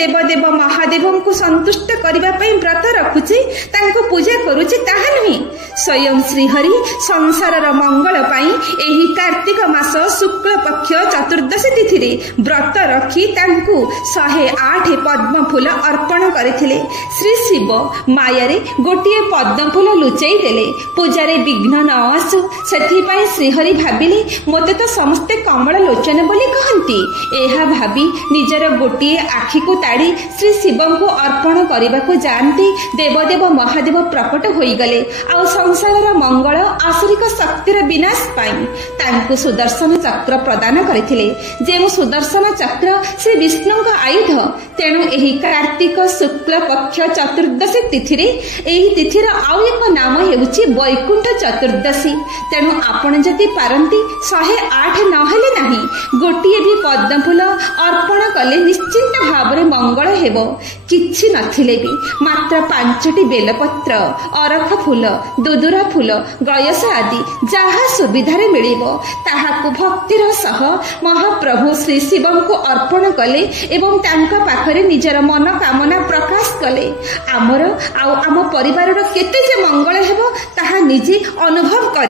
देवदेव महादेव को संतुष्ट करने व्रत रखुचे पूजा करुचे ताहा नुहे। स्वयं श्रीहरि संसार मंगल पाई एही कार्तिक मास शुक्ल पक्ष चतुर्दशी तिथि व्रत रखी 108 पद्म फूल अर्पण करथिले। श्री शिव मायारे गोटे पद्म फूल लुचाई देले पूजारे विघ्न न आसु सेथिपाई श्रीहरि भाबिले मते तो समस्ते कमल लोचन बोली कहंती। एहा भाबी निजर गोटे आखि को ताड़ी श्री शिव को अर्पण करने को जानती देवदेव महादेव प्रकट होई गले आ संसार मंगल आसुरिक शक्तिर विनाश पाई तांको सुदर्शन चक्र प्रदान करथिले। जे सुदर्शन चक्र श्री विष्णु का आयुध तेणु एही कार्तिक शुक्ल पक्ष चतुर्दशी तिथि एही तिथिर आउ एक नाम हेउची वैकुंठ चतुर्दशी। तेणु आपण जदि पारंती 108 नहेले नाही गोटिए भी पद्म फूल अर्पण कले निश्चिंत भावरे मंगल हेबो। किछि नथिले भी मात्र 5टी बेलपत्र अरख फूल दुदुरा फूल गयस आदि जहा सुविधारे मिलिबो ताहाकु भक्तिर सह महाप्रभु श्री शिव को अर्पण कले एवं तांका पाखरे निजर मन कामना प्रकाश कले। आमर आम परिवार केते जे मंगल हेबो ताहा निजे अनुभव कर।